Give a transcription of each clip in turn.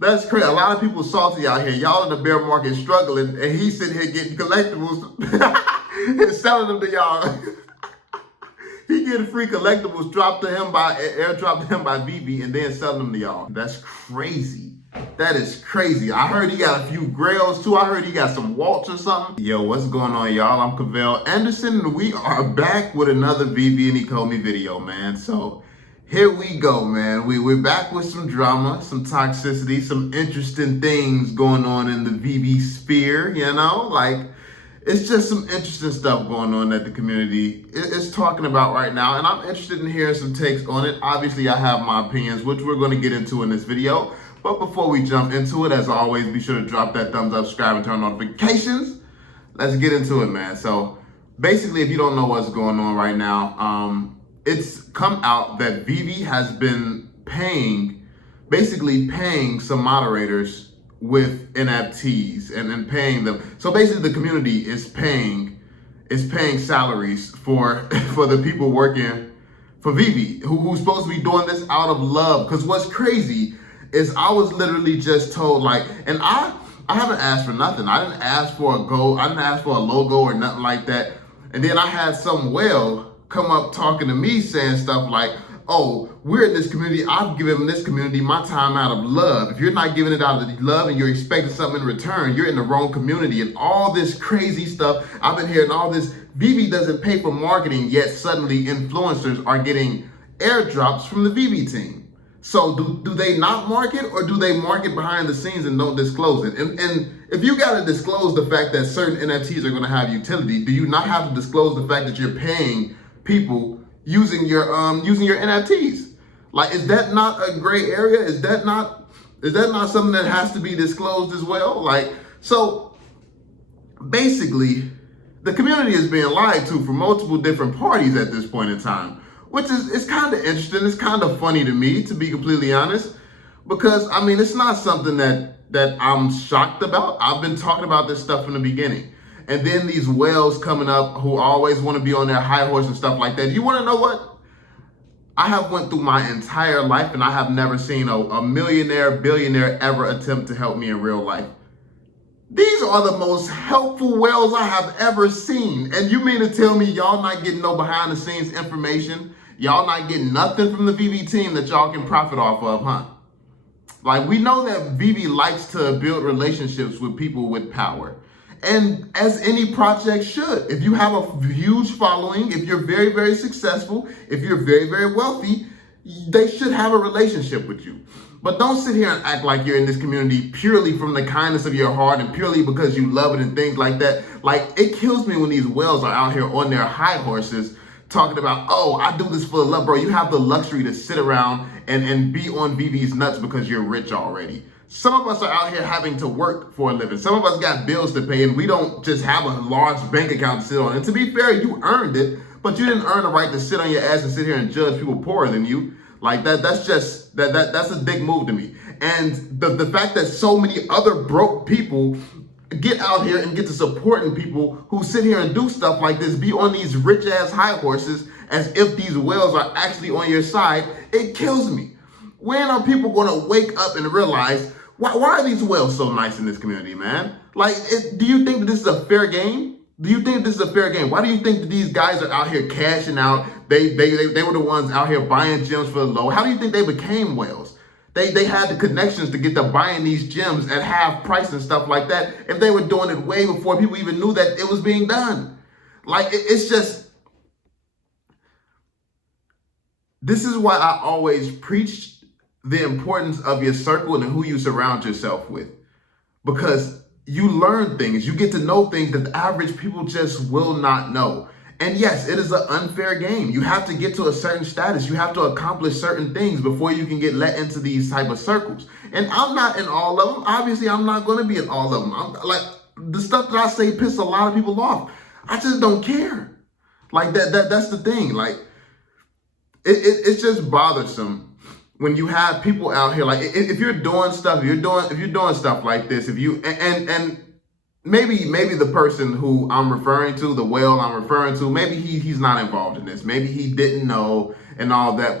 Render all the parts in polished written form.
That's crazy. A lot of people salty out here. Y'all in the bear market struggling, and he's sitting here getting collectibles and selling them to y'all. He getting free collectibles dropped to him by airdrop to him by Veve, and then selling them to y'all. That's crazy. That is crazy. I heard he got a few grails too. I heard he got some waltz or something. Yo, what's going on, y'all? I'm Cavell Anderson, and we are back with another Veve and Ecomi video, man. So here we go, man. We're back with some drama, some toxicity, some interesting things going on in the Veve sphere, you know? Like, it's just some interesting stuff going on that the community is talking about right now, and I'm interested in hearing some takes on it. Obviously, I have my opinions, which we're going to get into in this video. But before we jump into it, as always, be sure to drop that thumbs up, subscribe, and turn on notifications. Let's get into it, man. So basically, if you don't know what's going on right now, it's come out that Veve has been basically paying some moderators with NFTs and paying them. So basically the community is paying salaries for the people working for Veve, who's supposed to be doing this out of love. Because what's crazy is I was literally just told, like, and I haven't asked for nothing. I didn't ask for a I didn't ask for a logo or nothing like that. And then I had some whale come up talking to me saying stuff like, oh, we're in this community. I've given this community my time out of love. If you're not giving it out of love and you're expecting something in return, you're in the wrong community. And all this crazy stuff, I've been hearing all this. Veve doesn't pay for marketing, yet suddenly influencers are getting airdrops from the Veve team. So do they not market, or do they market behind the scenes and don't disclose it? And if you got to disclose the fact that certain NFTs are going to have utility, do you not have to disclose the fact that you're paying people using your NFTs? Like, is that not a gray area? Is that not something that has to be disclosed as well? Like, so basically the community is being lied to from multiple different parties at this point in time, which is kind of interesting. It's kind of funny to me, to be completely honest, because I mean, it's not something that I'm shocked about. I've been talking about this stuff from the beginning. And then these whales coming up who always want to be on their high horse and stuff like that. You want to know what? I have went through my entire life and I have never seen a millionaire, billionaire ever attempt to help me in real life. These are the most helpful whales I have ever seen. And you mean to tell me y'all not getting no behind the scenes information? Y'all not getting nothing from the Veve team that y'all can profit off of, huh? Like, we know that Veve likes to build relationships with people with power. And as any project should, if you have a huge following, if you're very, very successful, if you're very, very wealthy, they should have a relationship with you. But don't sit here and act like you're in this community purely from the kindness of your heart and purely because you love it and things like that. Like, it kills me when these whales are out here on their high horses talking about, oh, I do this for love. Bro, you have the luxury to sit around and be on Veve's nuts because you're rich already. Some of us are out here having to work for a living. Some of us got bills to pay, and we don't just have a large bank account to sit on. And to be fair, you earned it, but you didn't earn the right to sit on your ass and sit here and judge people poorer than you. Like, that's just, that's a big move to me. And the fact that so many other broke people get out here and get to supporting people who sit here and do stuff like this, be on these rich ass high horses as if these whales are actually on your side, it kills me. When are people going to wake up and realize, why are these whales so nice in this community, man? Like, do you think that this is a fair game? Do you think this is a fair game? Why do you think that these guys are out here cashing out? They were the ones out here buying gems for the low. How do you think they became whales? They had the connections to get to buying these gems at half price and stuff like that. And they were doing it way before people even knew that it was being done. Like, it's just, this is why I always preach the importance of your circle and who you surround yourself with, because you learn things, you get to know things that the average people just will not know. And yes, it is an unfair game. You have to get to a certain status. You have to accomplish certain things before you can get let into these type of circles. And I'm not in all of them. Obviously, I'm not going to be in all of them. I'm like, the stuff that I say piss a lot of people off. I just don't care. Like, that's the thing. Like, it's just bothersome when you have people out here, like, if you're doing stuff, if you're doing stuff like this, if you, and maybe the person who I'm referring to, the whale I'm referring to, maybe he's not involved in this. Maybe he didn't know and all that,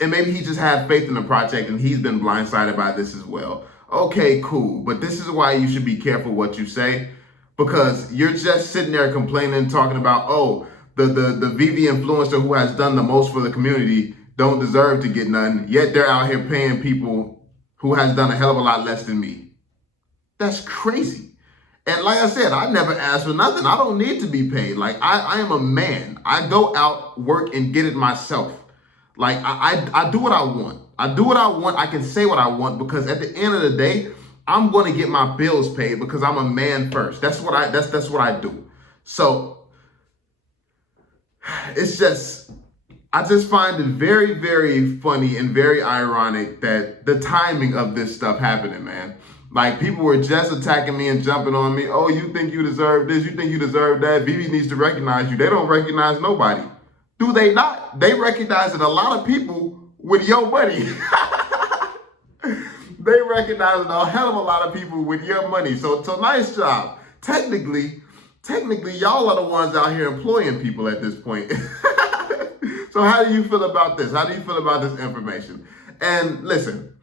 and maybe he just had faith in the project and he's been blindsided by this as well. Okay, cool. But this is why you should be careful what you say, because you're just sitting there complaining, talking about, oh, the Veve influencer who has done the most for the community don't deserve to get none, yet they're out here paying people who has done a hell of a lot less than me. That's crazy. And like I said, I never asked for nothing. I don't need to be paid. Like, I am a man. I go out, work, and get it myself. Like, I do what I want. I do what I want. I can say what I want, because at the end of the day, I'm going to get my bills paid because I'm a man first. That's what I do. So it's just, I just find it very, very funny and very ironic that the timing of this stuff happening, man. Like, people were just attacking me and jumping on me. Oh, you think you deserve this? You think you deserve that? Veve needs to recognize you. They don't recognize nobody. Do they not? They recognize that a lot of people with your money. They recognize a hell of a lot of people with your money. So nice job. Technically, y'all are the ones out here employing people at this point. So how do you feel about this? How do you feel about this information? And listen,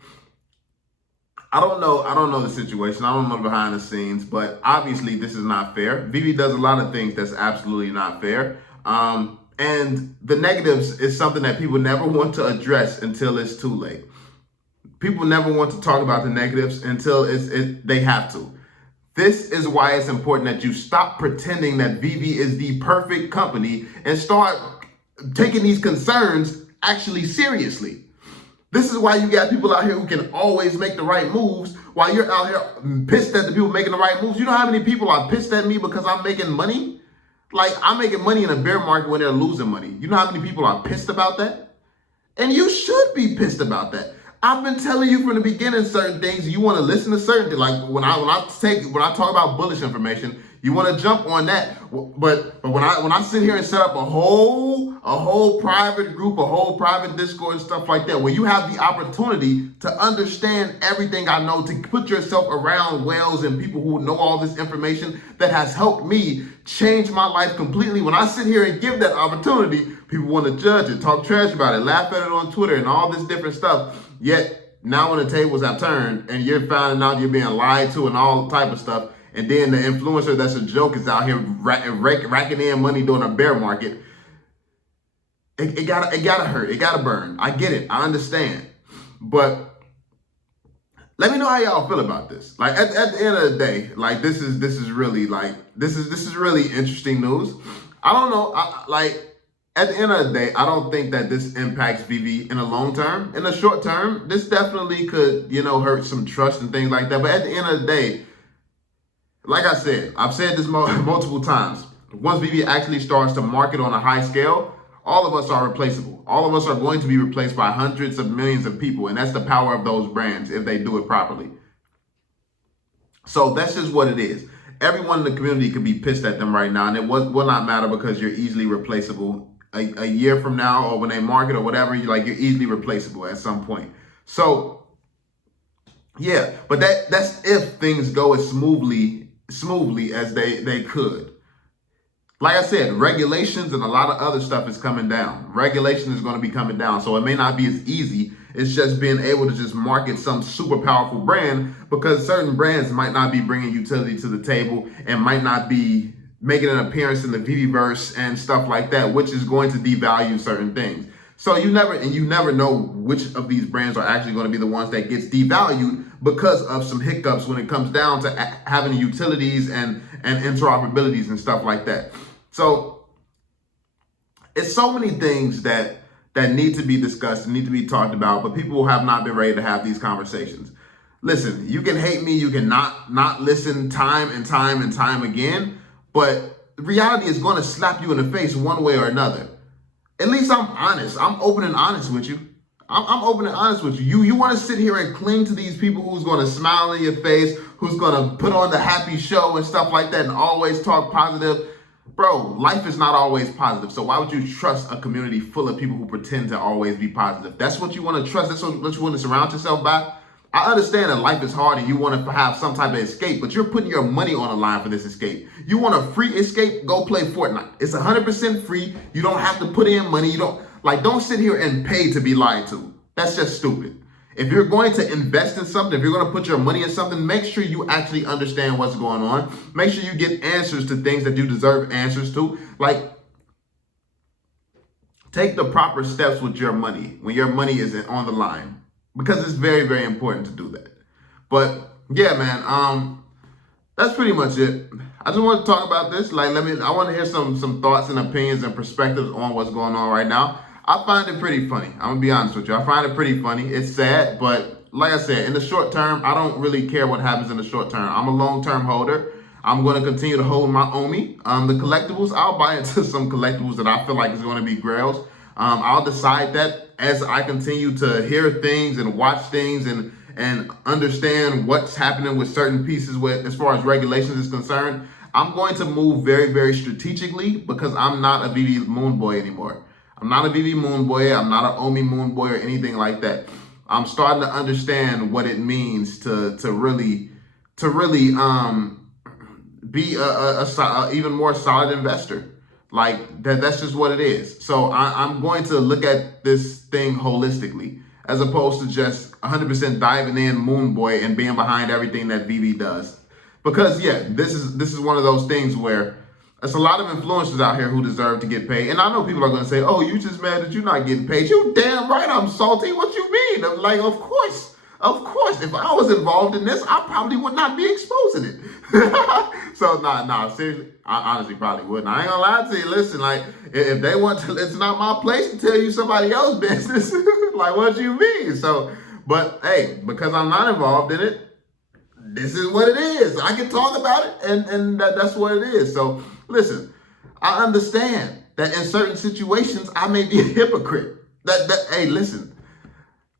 I don't know the situation. I don't know behind the scenes, but obviously this is not fair. Veve does a lot of things that's absolutely not fair. And the negatives is something that people never want to address until it's too late. People never want to talk about the negatives until they have to. This is why it's important that you stop pretending that Veve is the perfect company and start taking these concerns actually seriously. This is why you got people out here who can always make the right moves while you're out here pissed at the people making the right moves. You know how many people are pissed at me because I'm making money? Like, I'm making money in a bear market when they're losing money. You know how many people are pissed about that? And you should be pissed about that. I've been telling you from the beginning certain things. You want to listen to certain things. Like when I talk about bullish information, you want to jump on that. But when I sit here and set up a whole private group, a whole private Discord and stuff like that, where you have the opportunity to understand everything I know, to put yourself around whales and people who know all this information that has helped me change my life completely. When I sit here and give that opportunity, people want to judge it, talk trash about it, laugh at it on Twitter and all this different stuff. Yet now when the tables have turned and you're finding out you're being lied to and all type of stuff, and then the influencer that's a joke is out here racking in money during a bear market, it gotta hurt, it gotta burn. I get it, I understand, but let me know how y'all feel about this. Like at the end of the day, like this is really really interesting news. I don't know, at the end of the day, I don't think that this impacts Veve in the long term. In the short term, this definitely could, hurt some trust and things like that. But at the end of the day, like I said, I've said this multiple times. Once Veve actually starts to market on a high scale, all of us are replaceable. All of us are going to be replaced by hundreds of millions of people. And that's the power of those brands if they do it properly. So that's just what it is. Everyone in the community could be pissed at them right now, and it will not matter because you're easily replaceable. A year from now, or when they market or whatever, you're easily replaceable at some point. So yeah, but that's if things go as smoothly as they could. Like I said, regulations and a lot of other stuff is coming down. Regulation is going to be coming down, so it may not be as easy. It's just being able to just market some super powerful brand, because certain brands might not be bringing utility to the table and might not be making an appearance in the Veveverse and stuff like that, which is going to devalue certain things. So you never know which of these brands are actually going to be the ones that gets devalued because of some hiccups when it comes down to having utilities and interoperabilities and stuff like that. So it's so many things that need to be discussed and need to be talked about, but people have not been ready to have these conversations. Listen, you can hate me, you can not listen time and time again, but reality is going to slap you in the face one way or another. At least I'm honest. I'm open and honest with you. I'm open and honest with you. You want to sit here and cling to these people who's going to smile in your face, who's going to put on the happy show and stuff like that and always talk positive. Bro, life is not always positive. So why would you trust a community full of people who pretend to always be positive? That's what you want to trust. That's what you want to surround yourself by. I understand that life is hard and you want to have some type of escape, but you're putting your money on the line for this escape. You want a free escape? Go play Fortnite. It's 100% free. You don't have to put in money. Don't sit here and pay to be lied to. That's just stupid. If you're going to invest in something, if you're going to put your money in something, make sure you actually understand what's going on. Make sure you get answers to things that you deserve answers to. Like, take the proper steps with your money when your money is on the line, because it's very, very important to do that. But yeah, man, that's pretty much it. I just want to talk about this. Like, I want to hear some thoughts and opinions and perspectives on what's going on right now. I find it pretty funny. I'm gonna be honest with you. I find it pretty funny. It's sad, but like I said, in the short term, I don't really care what happens in the short term. I'm a long-term holder. I'm going to continue to hold my Omi. The collectibles, I'll buy into some collectibles that I feel like is going to be grails. I'll decide that as I continue to hear things and watch things and understand what's happening with certain pieces as far as regulations is concerned. I'm going to move very, very strategically, because I'm not a Veve Moon Boy anymore. I'm not a Veve Moon Boy. I'm not an Omi Moon Boy or anything like that. I'm starting to understand what it means to really be a even more solid investor. Like that's just what it is. So I'm going to look at this thing holistically, as opposed to just 100% diving in Moon Boy and being behind everything that Veve does. Because yeah, this is one of those things where there's a lot of influencers out here who deserve to get paid. And I know people are going to say, oh, you just mad that you're not getting paid. You damn right I'm salty. What you mean? I'm like, of course. If I was involved in this, I probably would not be exposing it. So, nah, seriously, I honestly probably wouldn't. I ain't gonna lie to you. Listen, like, if they want to, it's not my place to tell you somebody else's business. Like, what you mean? So, but hey, because I'm not involved in it, this is what it is. I can talk about it, and that's what it is. So, listen, I understand that in certain situations, I may be a hypocrite. Hey, listen.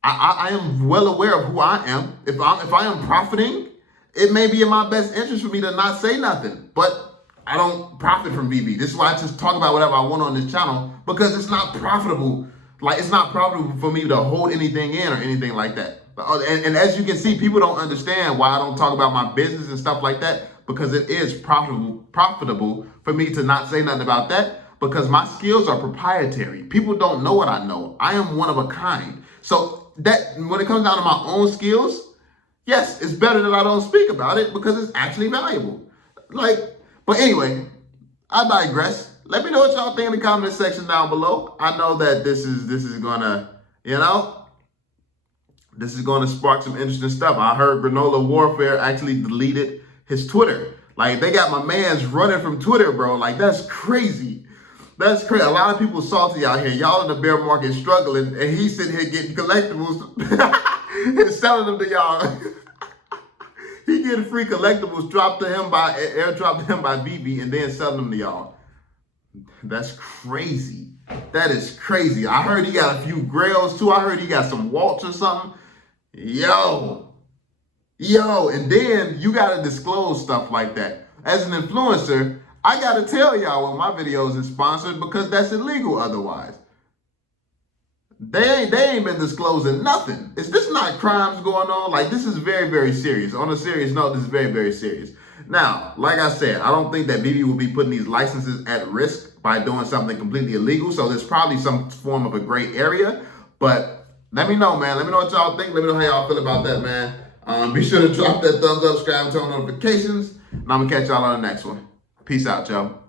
I am well aware of who I am. If I am profiting, it may be in my best interest for me to not say nothing. But I don't profit from Veve. This is why I just talk about whatever I want on this channel, because it's not profitable. Like, it's not profitable for me to hold anything in or anything like that. And as you can see, people don't understand why I don't talk about my business and stuff like that, because it is profitable for me to not say nothing about that, because my skills are proprietary. People don't know what I know. I am one of a kind. So that when it comes down to my own skills, yes, it's better that I don't speak about it, because it's actually valuable. But anyway, I digress. Let me know what y'all think in the comment section down below. I know that this is gonna, this is gonna spark some interesting stuff. I heard Granola Warfare actually deleted his Twitter. Like, they got my man's running from Twitter, bro. Like, that's crazy. That's crazy. A lot of people salty out here. Y'all in the bear market struggling, and he's sitting here getting collectibles and selling them to y'all. He getting free collectibles airdropped to him by Veve, and then selling them to y'all. That's crazy. That is crazy. I heard he got a few grails too. I heard he got some waltz or something. Yo, and then you gotta disclose stuff like that. As an influencer, I gotta tell y'all when my videos is sponsored, because that's illegal otherwise. They ain't been disclosing nothing. Is this not crimes going on? Like, this is very, very serious. On a serious note, this is very, very serious. Now, like I said, I don't think that Veve will be putting these licenses at risk by doing something completely illegal. So there's probably some form of a gray area. But let me know, man. Let me know what y'all think. Let me know how y'all feel about that, man. Be sure to drop that thumbs up, subscribe, turn on notifications. And I'm going to catch y'all on the next one. Peace out, y'all.